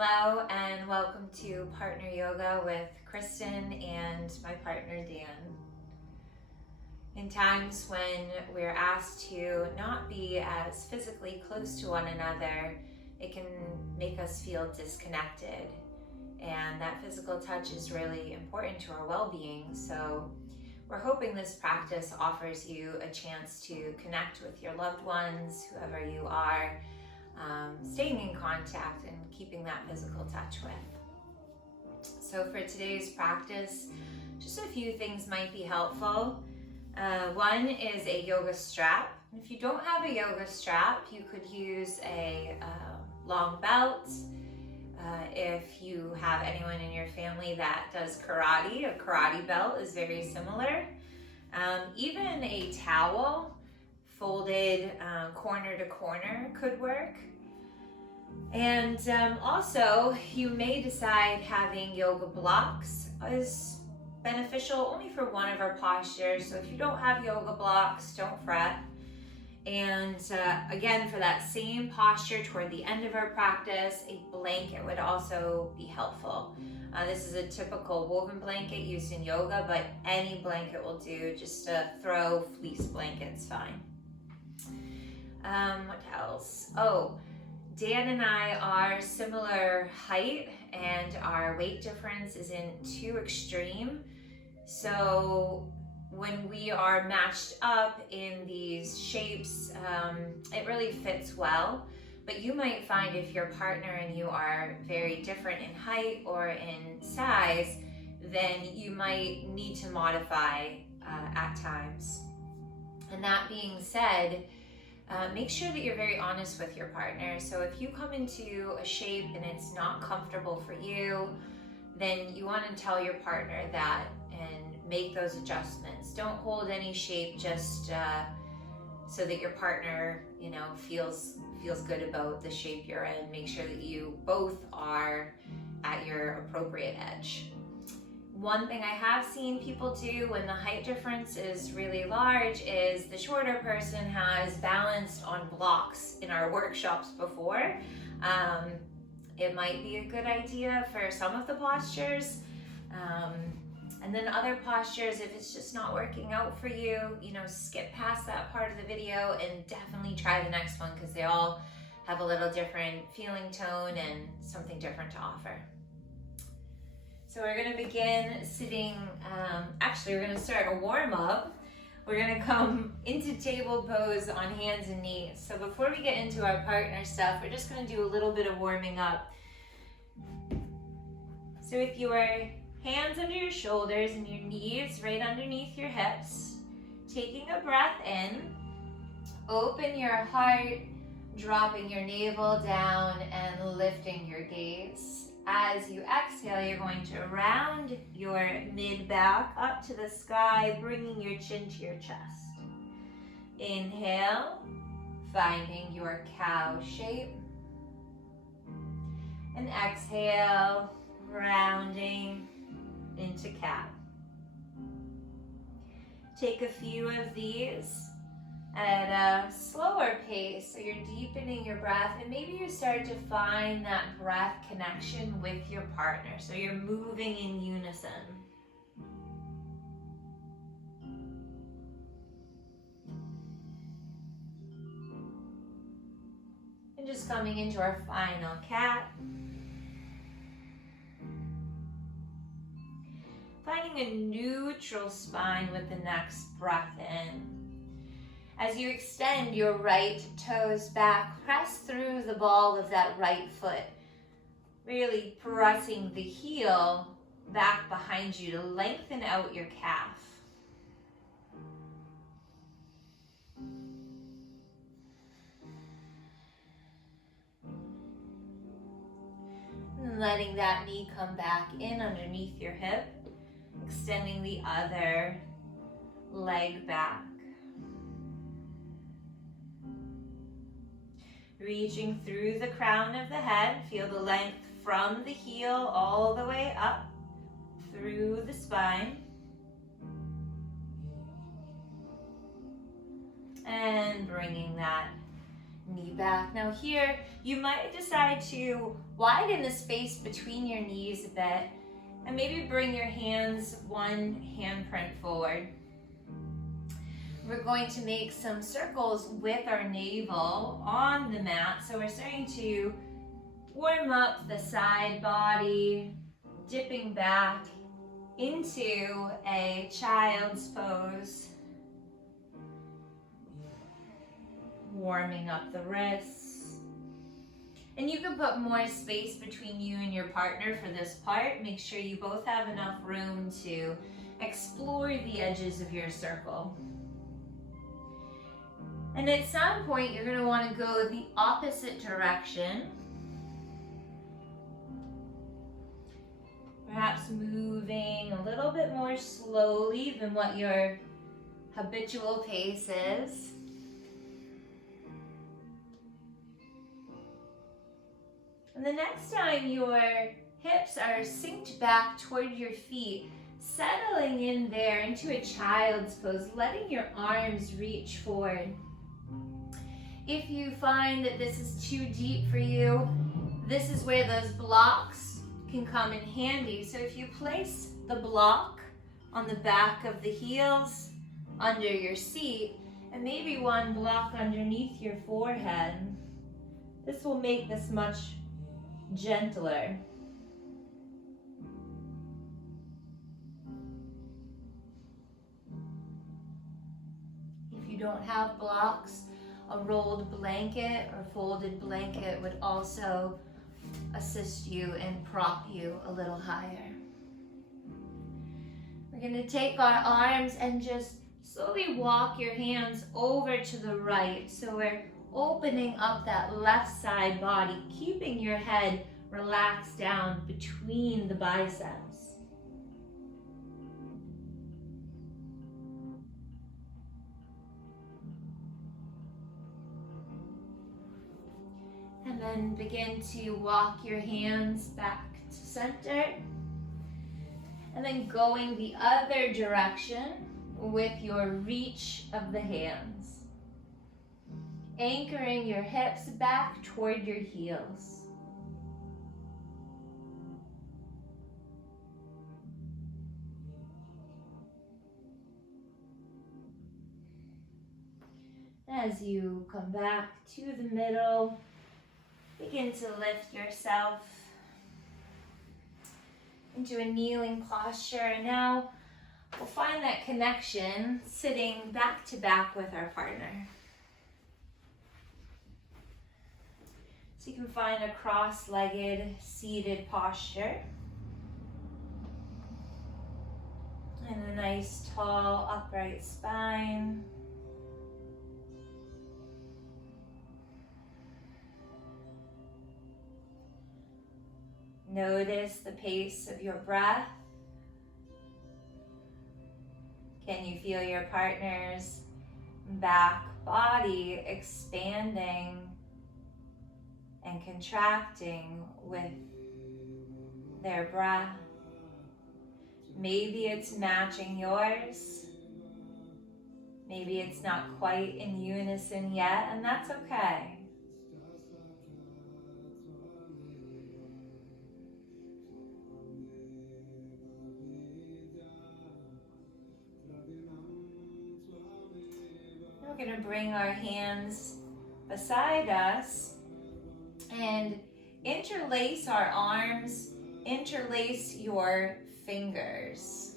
Hello and welcome to Partner Yoga with Kristen and my partner Dan. In times when we're asked to not be as physically close to one another, it can make us feel disconnected. And that physical touch is really important to our well-being. So we're hoping this practice offers you a chance to connect with your loved ones, whoever you are, staying in contact and keeping that physical touch with. So for today's practice, just a few things might be helpful. One is a yoga strap. If you don't have a yoga strap, you could use a long belt. If you have anyone in your family that does karate, a karate belt is very similar. Even a towel folded corner to corner could work. And also, you may decide having yoga blocks is beneficial only for one of our postures. So if you don't have yoga blocks, don't fret. And again, for that same posture toward the end of our practice, a blanket would also be helpful. This is a typical woven blanket used in yoga, but any blanket will do. Just a throw fleece blanket's fine. What else? Dan and I are similar height and our weight difference isn't too extreme. So when we are matched up in these shapes, it really fits well. But you might find if your partner and you are very different in height or in size, then you might need to modify at times. And that being said, make sure that you're very honest with your partner. So if you come into a shape and it's not comfortable for you, then you want to tell your partner that and make those adjustments. Don't hold any shape just so that your partner, feels good about the shape you're in. Make sure that you both are at your appropriate edge. One thing I have seen people do when the height difference is really large is the shorter person has balanced on blocks in our workshops before. It might be a good idea for some of the postures. And then other postures, if it's just not working out for you, skip past that part of the video and definitely try the next one because they all have a little different feeling tone and something different to offer. So we're going to begin sitting, we're going to start a warm-up. We're going to come into table pose on hands and knees. So before we get into our partner stuff, we're just going to do a little bit of warming up. So with your hands under your shoulders and your knees right underneath your hips, taking a breath in, open your heart, dropping your navel down and lifting your gaze. As you exhale, you're going to round your mid-back up to the sky, bringing your chin to your chest. Inhale, finding your cow shape. And exhale, rounding into cat. Take a few of these at a slower pace, so you're deepening your breath, and maybe you start to find that breath connection with your partner, so you're moving in unison. And just coming into our final cat. Finding a neutral spine with the next breath in. As you extend your right toes back, press through the ball of that right foot, really pressing the heel back behind you to lengthen out your calf. And letting that knee come back in underneath your hip, extending the other leg back. Reaching through the crown of the head, feel the length from the heel all the way up through the spine. And bringing that knee back. Now here, you might decide to widen the space between your knees a bit and maybe bring your hands one handprint forward. We're going to make some circles with our navel on the mat. So we're starting to warm up the side body, dipping back into a child's pose. Warming up the wrists. And you can put more space between you and your partner for this part. Make sure you both have enough room to explore the edges of your circle. And at some point, you're going to want to go the opposite direction. Perhaps moving a little bit more slowly than what your habitual pace is. And the next time your hips are synced back toward your feet, settling in there into a child's pose, letting your arms reach forward. If you find that this is too deep for you, this is where those blocks can come in handy. So if you place the block on the back of the heels under your seat, and maybe one block underneath your forehead, this will make this much gentler. If you don't have blocks, a rolled blanket or folded blanket would also assist you and prop you a little higher. We're going to take our arms and just slowly walk your hands over to the right. So we're opening up that left side body, keeping your head relaxed down between the biceps. And then begin to walk your hands back to center. And then going the other direction with your reach of the hands. Anchoring your hips back toward your heels. As you come back to the middle, begin to lift yourself into a kneeling posture. Now we'll find that connection sitting back to back with our partner. So you can find a cross-legged seated posture. And a nice tall upright spine. Notice the pace of your breath. Can you feel your partner's back body expanding and contracting with their breath? Maybe it's matching yours. Maybe it's not quite in unison yet, and that's okay. We're going to bring our hands beside us and interlace our arms, interlace your fingers.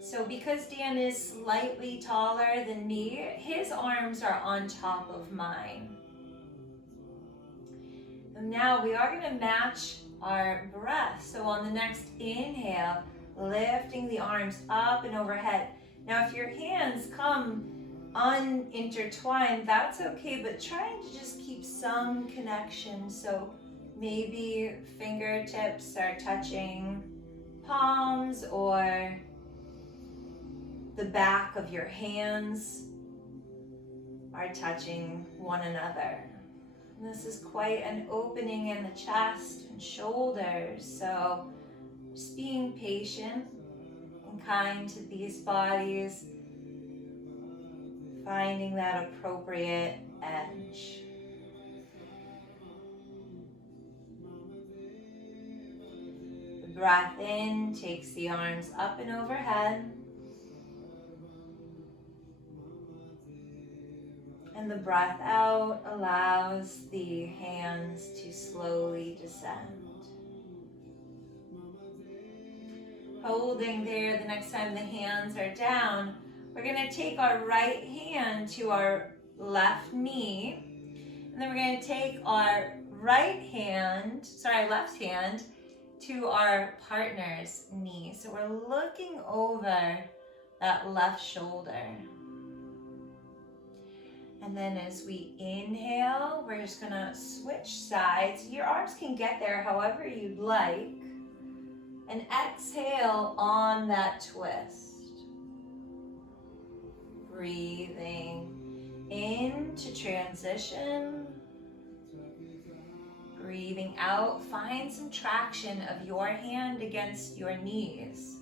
So because Dan is slightly taller than me, his arms are on top of mine. And now we are going to match our breath. So on the next inhale, lifting the arms up and overhead. Now if your hands come unintertwined, that's okay, but trying to just keep some connection. So maybe fingertips are touching palms or the back of your hands are touching one another. And this is quite an opening in the chest and shoulders. So just being patient and kind to these bodies, finding that appropriate edge. breath in takes the arms up and overhead. And the breath out allows the hands to slowly descend. Holding there, the next time the hands are down, we're going to take our right hand to our left knee. And then we're going to take our left hand to our partner's knee. So we're looking over that left shoulder. And then as we inhale, we're just gonna switch sides. Your arms can get there however you'd like. And exhale on that twist. Breathing into transition. Breathing out, find some traction of your hand against your knees.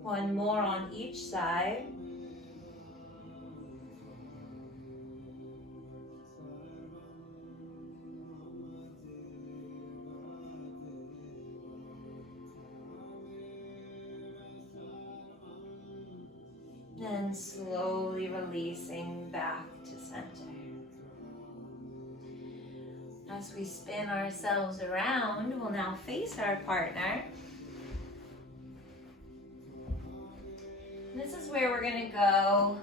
One more on each side. And slowly releasing back to center. As we spin ourselves around, we'll now face our partner. This is where we're going to go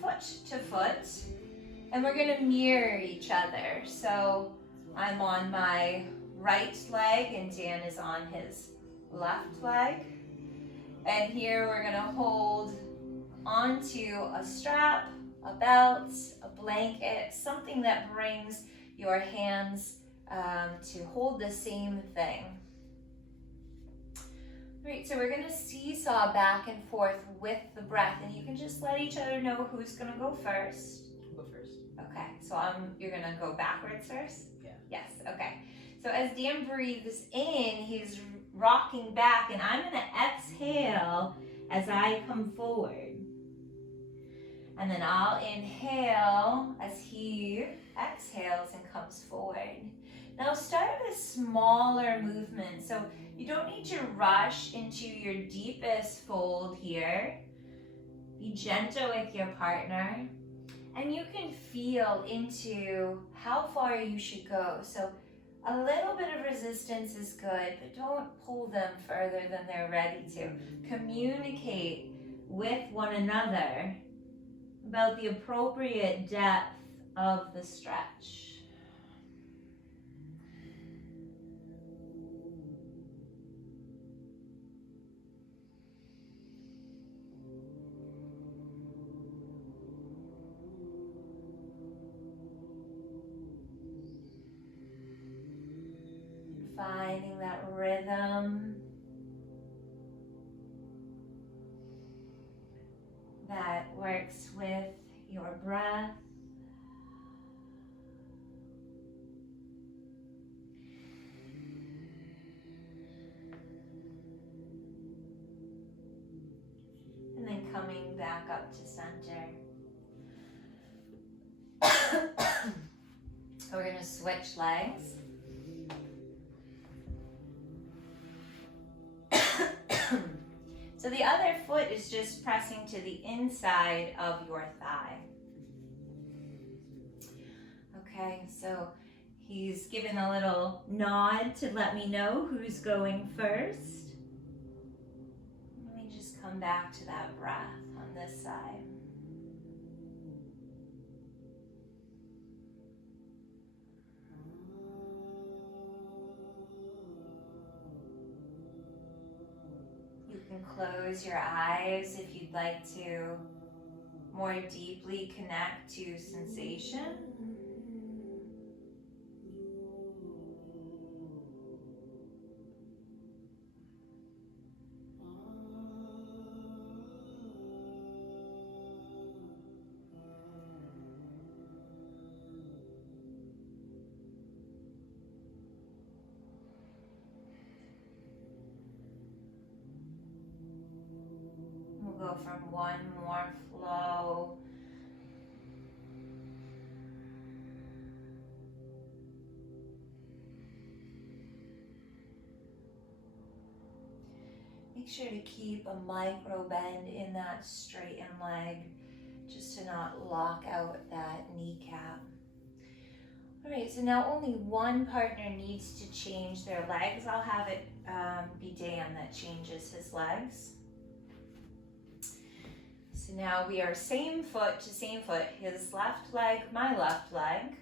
foot to foot, and we're going to mirror each other. So I'm on my right leg and Dan is on his left leg. And here we're going to hold onto a strap, a belt, a blanket, something that brings your hands to hold the same thing. Great, so we're going to seesaw back and forth with the breath, and you can just let each other know who's going to go first. I'll go first. Okay, so you're going to go backwards first? Yeah. Yes, okay. So as Dan breathes in, he's rocking back, and I'm going to exhale as I come forward. And then I'll inhale as he exhales and comes forward. Now start with a smaller movement. So you don't need to rush into your deepest fold here. Be gentle with your partner. And you can feel into how far you should go. So a little bit of resistance is good, but don't pull them further than they're ready to. Communicate with one another about the appropriate depth of the stretch. Finding that rhythm that works with your breath. And then coming back up to center. We're going to switch legs. So the other foot is just pressing to the inside of your thigh. Okay, so he's given a little nod to let me know who's going first. Let me just come back to that breath on this side. Close your eyes if you'd like to more deeply connect to sensation. Go go for one more flow. Make sure to keep a micro bend in that straightened leg, just to not lock out that kneecap. All right, so now only one partner needs to change their legs. I'll have it be Dan that changes his legs. So now we are same foot to same foot, his left leg, my left leg.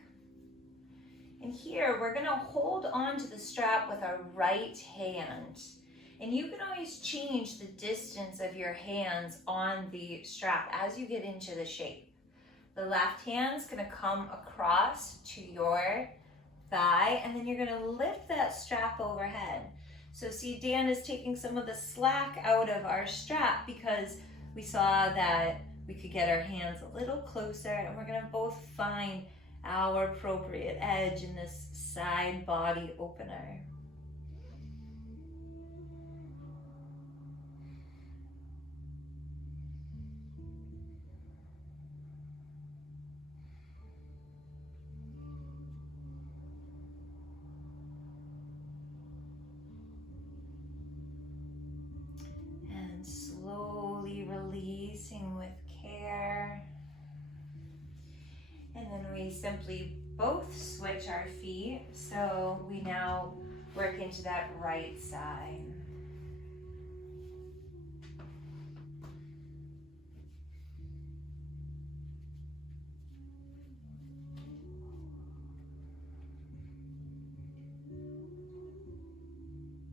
And here we're gonna hold on to the strap with our right hand. And you can always change the distance of your hands on the strap as you get into the shape. The left hand's gonna come across to your thigh, and then you're gonna lift that strap overhead. So see, Dan is taking some of the slack out of our strap because we saw that we could get our hands a little closer, and we're gonna both find our appropriate edge in this side body opener. Slowly releasing with care. And then we simply both switch our feet. So we now work into that right side.